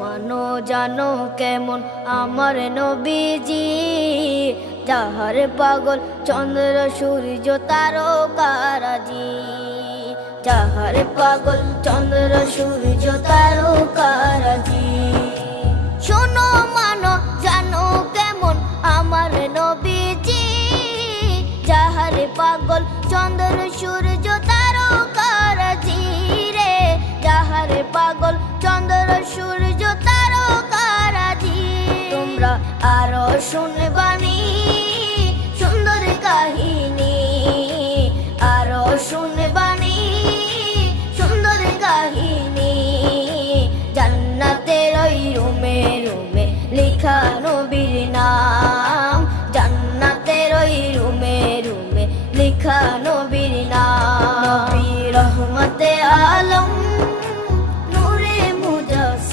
মানো জানো কেমন আমার নবীজি, যাহার পাগল চন্দ্র সূর্য তারকারাজি, যাহার পাগল চন্দ্র সূর্য তারকারাজি। শোনো মানো জানো কেমন আমার নবীজি, যাহার পাগল চন্দ্র সূর্য তারকারাজি রে, যাহার পাগল চন্দ্র সূর্য তারকারাজি। তোমরা আরো শুনে